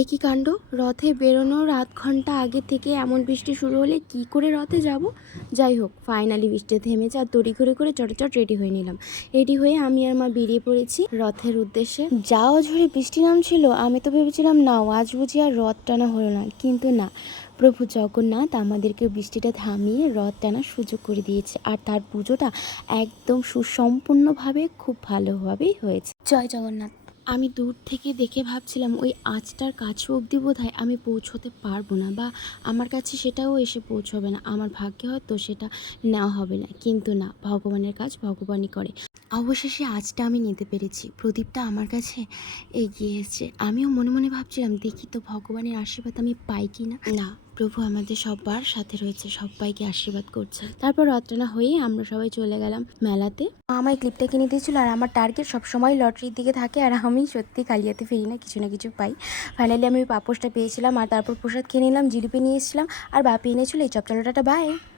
একই কাণ্ড! রথে বেরোনোর আধ ঘন্টা আগে থেকে এমন বৃষ্টি শুরু হলে কি করে রথে যাব? যাই হোক, ফাইনালি বৃষ্টি থেমেছে আর তড়িঘড়ি করে চটাচট রেডি হয়ে নিলাম। রেডি হয়ে আমি আর মা বেরিয়ে পড়েছি রথের উদ্দেশ্যে। যা অঝোরে বৃষ্টি নামছিল, আমি তো ভেবেছিলাম নাও আজ বুঝি আর রথ টানা হলো না, কিন্তু না, প্রভু জগন্নাথ আমাদেরকে বৃষ্টিটা থামিয়ে রথ টানার সুযোগ করে দিয়েছে। আর তার পুজোটা একদম সুসম্পূর্ণভাবে খুব ভালোভাবেই হয়েছে। জয় জগন্নাথ। আমি দূর থেকে দেখে ভাবছিলাম ওই আঁচটার কাছে অবধি বোধহয় আমি পৌঁছতে পারবো না, বা আমার কাছে সেটাও এসে পৌঁছবে না, আমার ভাগ্যে হয়তো সেটা নেওয়া হবে না। কিন্তু না, ভগবানের কাজ ভগবানই করে। অবশেষে আঁচটা আমি নিতে পেরেছি, প্রদীপটা আমার কাছে এগিয়ে এসছে। আমিও মনে মনে ভাবছিলাম দেখি তো ভগবানের আশীর্বাদ আমি পাই কি না। না, প্রভু আমাদের সবার সাথে রয়েছে, সবাইকে আশীর্বাদ করছে। তারপর রত্না হয়ে আমরা সবাই চলে গেলাম মেলাতে। আমায় ক্লিপটা কিনে দিয়েছিল, আর আমার টার্গেট সবসময় লটারির দিকে থাকে, আর আমি সত্যি কালিয়াতে ফিরি না, কিছু না কিছু পাই। ফাইনালি আমি ওই পাপোশটা পেয়েছিলাম, আর তারপর প্রসাদ খেয়ে নিলাম, জিলিপি নিয়ে এসেছিলাম, আর বাপি এনেছিল এই চপচলোটাটা। বাই।